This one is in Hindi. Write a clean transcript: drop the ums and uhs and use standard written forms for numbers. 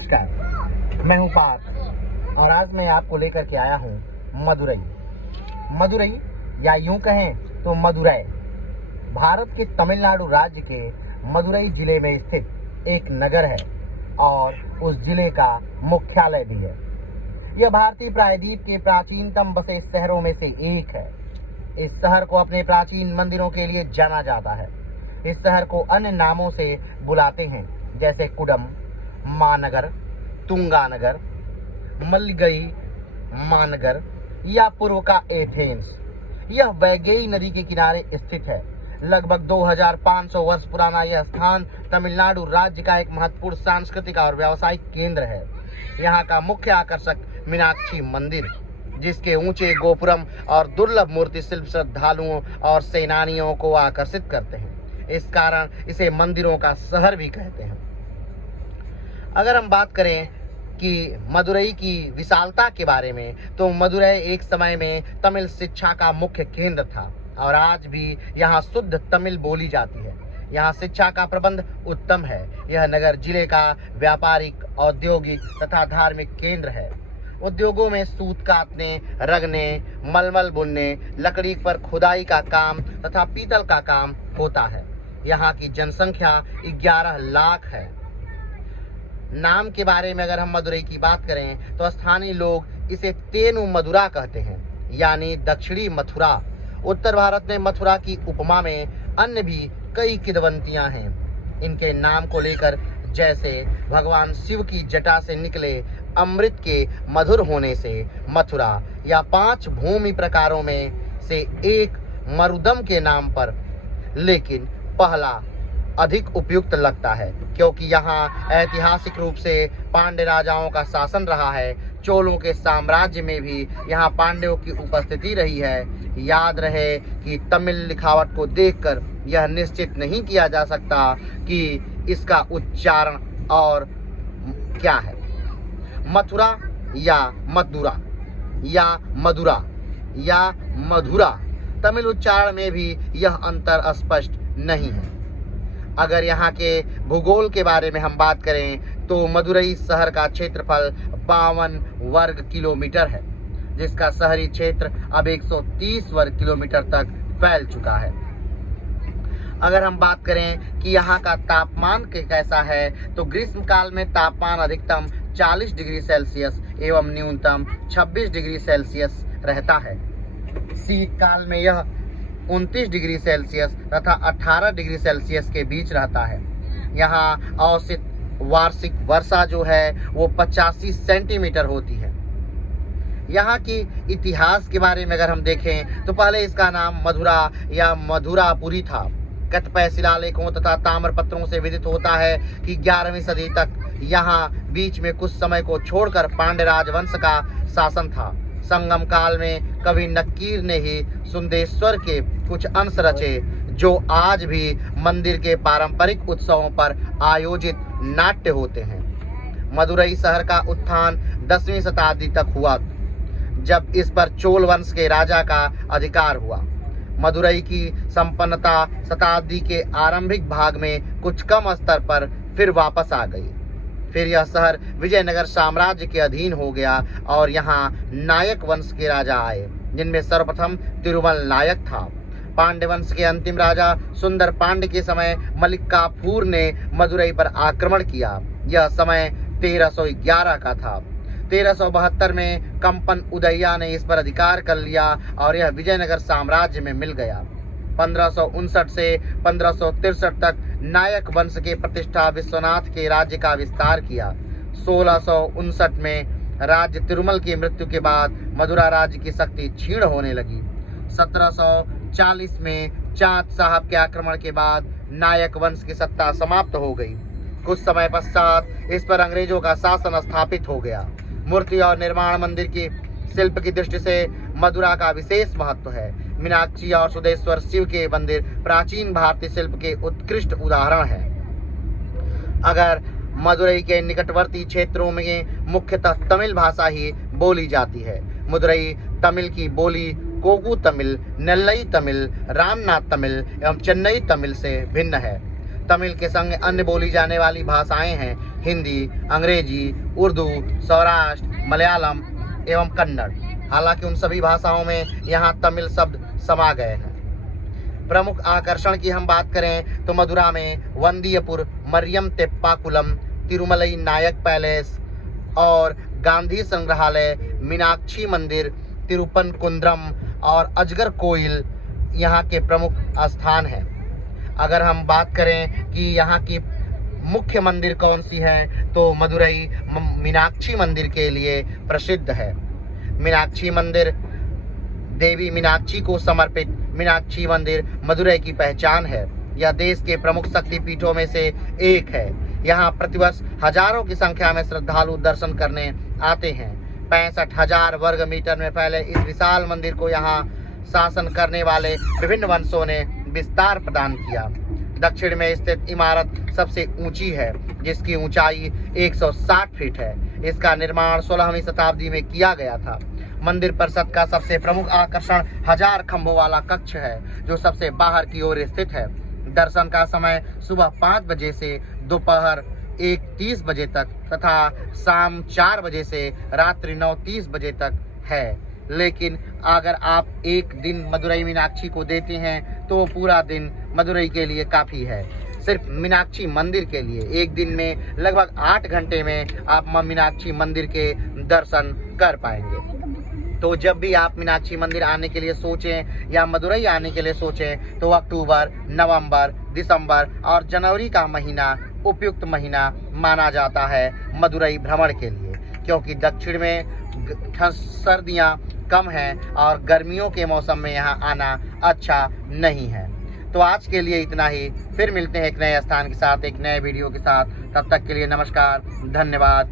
नमस्कार, मैं हूं पार्थ और आज मैं आपको लेकर के आया हूं मदुरई या यूं कहें तो मदुरै भारत के तमिलनाडु राज्य के मदुरई जिले में स्थित एक नगर है और उस जिले का मुख्यालय भी है। यह भारतीय प्रायद्वीप के प्राचीनतम बसे शहरों में से एक है। इस शहर को अपने प्राचीन मंदिरों के लिए जाना जाता है। इस शहर को अन्य नामों से बुलाते हैं जैसे कुडम, मानगर, तुंगानगर, मल्लिगई मानगर या पूर्व का एथेंस। यह वैगई नदी के किनारे स्थित है। लगभग 2500 वर्ष पुराना यह स्थान तमिलनाडु राज्य का एक महत्वपूर्ण सांस्कृतिक और व्यावसायिक केंद्र है। यहाँ का मुख्य आकर्षक मीनाक्षी मंदिर, जिसके ऊंचे गोपुरम और दुर्लभ मूर्ति शिल्प श्रद्धालुओं और सेनानियों को आकर्षित करते हैं। इस कारण इसे मंदिरों का शहर भी कहते हैं। अगर हम बात करें कि मदुरई की विशालता के बारे में, तो मदुरै एक समय में तमिल शिक्षा का मुख्य केंद्र था और आज भी यहाँ शुद्ध तमिल बोली जाती है। यहाँ शिक्षा का प्रबंध उत्तम है। यह नगर जिले का व्यापारिक, औद्योगिक तथा धार्मिक केंद्र है। उद्योगों में सूत काटने, रगने, मलमल बुनने, लकड़ी पर खुदाई का काम तथा पीतल का काम होता है। यहाँ की जनसंख्या 11 लाख है। नाम के बारे में अगर हम मदुरई की बात करें तो स्थानीय लोग इसे तेनु मदुरा कहते हैं, यानी दक्षिणी मथुरा। उत्तर भारत में मथुरा की उपमा में अन्य भी कई किंवदंतियां हैं। इनके नाम को लेकर, जैसे भगवान शिव की जटा से निकले अमृत के मधुर होने से मथुरा, या 5 भूमि प्रकारों में से एक मरुदम के नाम पर, लेकिन पहला अधिक उपयुक्त लगता है क्योंकि यहाँ ऐतिहासिक रूप से पांड्य राजाओं का शासन रहा है। चोलों के साम्राज्य में भी यहाँ पांड्यों की उपस्थिति रही है। याद रहे कि तमिल लिखावट को देखकर यह निश्चित नहीं किया जा सकता कि इसका उच्चारण और क्या है, मथुरा या मदुरा या मधुरा या मधुरा। तमिल उच्चारण में भी यह अंतर स्पष्ट नहीं है। अगर यहाँ के भूगोल के बारे में हम बात करें तो मदुरई शहर का क्षेत्रफल 52 वर्ग किलोमीटर है, जिसका शहरी क्षेत्र अब 130 वर्ग किलोमीटर तक फैल चुका है। अगर हम बात करें कि यहाँ का तापमान कैसा है, तो ग्रीष्म काल में तापमान अधिकतम 40 डिग्री सेल्सियस एवं न्यूनतम 26 डिग्री सेल्सियस रहता है। शीत काल में यह 29 डिग्री सेल्सियस तथा 18 डिग्री सेल्सियस के बीच रहता है। यहाँ औसत वार्षिक वर्षा जो है वो 85 सेंटीमीटर होती है। यहाँ की इतिहास के बारे में अगर हम देखें तो पहले इसका नाम मधुरा या मधुरापुरी था। कतिपय शिलालेखों तथा ताम्रपत्रों से विदित होता है कि 11वीं सदी तक यहाँ बीच में कुछ समय को छोड़कर पांड्य राजवंश का शासन था। संगम काल में कवि नक्कीर ने ही सुंदेश्वर के कुछ अंश रचे, जो आज भी मंदिर के पारंपरिक उत्सवों पर आयोजित नाट्य होते हैं। मदुरई शहर का उत्थान 10वीं शताब्दी तक हुआ, जब इस पर चोल वंश के राजा का अधिकार हुआ। मदुरई की संपन्नता शताब्दी के आरंभिक भाग में कुछ कम स्तर पर फिर वापस आ गई। फिर यह शहर विजयनगर साम्राज्य के अधीन हो गया और यहाँ नायक वंश के राजा आए, जिनमें सर्वप्रथम तिरुमल नायक था। पांड्य वंश के अंतिम राजा सुंदर पांड्य के समय मलिक काफूर ने मदुरई पर आक्रमण किया। यह समय 1311 का था। 1372 में कंपन उदया ने इस पर अधिकार कर लिया और यह विजयनगर साम्राज्य में मिल गया। 1559 से 1563 तक नायक वंश के प्रतिष्ठा विश्वनाथ के राज्य का विस्तार किया। 1659 में राज्य तिरुमल की मृत्यु के बाद मदुरा राज्य की शक्ति क्षीण होने लगी। 1740 में चाँद साहब के आक्रमण के बाद नायक वंश की सत्ता समाप्त हो गई। कुछ समय पश्चात इस पर अंग्रेजों का शासन स्थापित हो गया। मूर्ति और निर्माण मंदिर की शिल्प की दृष्टि से मदुरा का विशेष महत्व है। मीनाक्षी और सुदेश्वर शिव के मंदिर प्राचीन भारतीय शिल्प के उत्कृष्ट उदाहरण हैं। अगर मदुरई के निकटवर्ती क्षेत्रों में मुख्यतः तमिल भाषा ही बोली जाती है। मदुरई तमिल की बोली कोगू तमिल, नेल्लई तमिल, रामनाथ तमिल एवं चेन्नई तमिल से भिन्न है। तमिल के संग अन्य बोली जाने वाली भाषाएं हैं हिंदी, अंग्रेजी, उर्दू, सौराष्ट्र, मलयालम एवं कन्नड़। हालांकि उन सभी भाषाओं में यहाँ तमिल शब्द समा गए हैं। प्रमुख आकर्षण की हम बात करें तो मदुरा में वंदियपुर, मरियम तेप्पाकुलम, तिरुमलई नायक पैलेस और गांधी संग्रहालय, मीनाक्षी मंदिर, तिरुपनकुंद्रम और अजगर कोइल यहाँ के प्रमुख स्थान हैं। अगर हम बात करें कि यहाँ की मुख्य मंदिर कौन सी है तो मदुरई मीनाक्षी मंदिर के लिए प्रसिद्ध है। मीनाक्षी मंदिर देवी मीनाक्षी को समर्पित मीनाक्षी मंदिर मदुरई की पहचान है। यह देश के प्रमुख शक्तिपीठों में से एक है। यहाँ प्रतिवर्ष हजारों की संख्या में श्रद्धालु दर्शन करने आते हैं। 65,000 वर्ग मीटर में फैले इस विशाल मंदिर को यहाँ शासन करने वाले विभिन्न वंशों ने विस्तार प्रदान किया। दक्षिण में स्थित इमारत सबसे ऊंची है, जिसकी ऊंचाई 160 फीट है। इसका निर्माण 16वीं शताब्दी में किया गया था। मंदिर परिसर का सबसे प्रमुख आकर्षण 1000 खंभों वाला कक्ष है, जो सबसे बाहर की ओर स्थित है। दर्शन का समय सुबह 5 बजे से दोपहर 1:30 बजे तक तथा शाम 4 बजे से रात्रि 9:30 बजे तक है। लेकिन अगर आप एक दिन मदुरई मीनाक्षी को देते हैं तो पूरा दिन मदुरई के लिए काफ़ी है। सिर्फ मीनाक्षी मंदिर के लिए एक दिन में लगभग 8 घंटे में आप मीनाक्षी मंदिर के दर्शन कर पाएंगे। तो जब भी आप मीनाक्षी मंदिर आने के लिए सोचें या मदुरई आने के लिए सोचें तो अक्टूबर, नवंबर, दिसंबर और जनवरी का महीना उपयुक्त महीना माना जाता है मदुरई भ्रमण के लिए, क्योंकि दक्षिण में सर्दियाँ कम हैं और गर्मियों के मौसम में यहाँ आना अच्छा नहीं है। तो आज के लिए इतना ही। फिर मिलते हैं एक नए स्थान के साथ, एक नए वीडियो के साथ। तब तक के लिए नमस्कार, धन्यवाद।